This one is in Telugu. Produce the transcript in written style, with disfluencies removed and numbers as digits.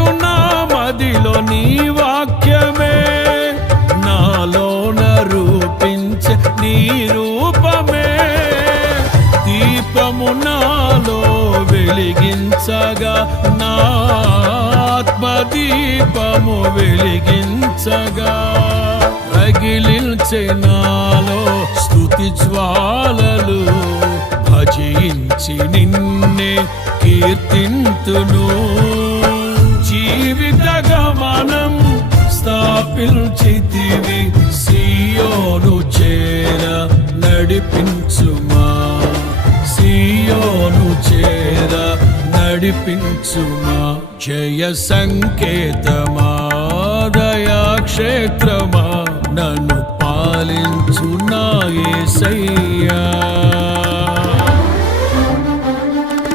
నిలిచెను నా మదిలో నీ వాక్యమే, నాలోన రూపించే నీ రూపమే. దీపము నాలో వెలిగించగా, నా ఆత్మదీపము వెలిగించగా, రగిలించే నాలో స్తుతి జ్వాలలు. భజించి నిన్నే కీర్తింతును, జీవిత గమనం స్థాపించితివి. సియోను చేర నడిపించుమా, సియోను చేర నడిపించుమా. జయ సంకేతమా, దయాక్షేత్రమా, నన్ను పాలించు నా యేసయ్యా.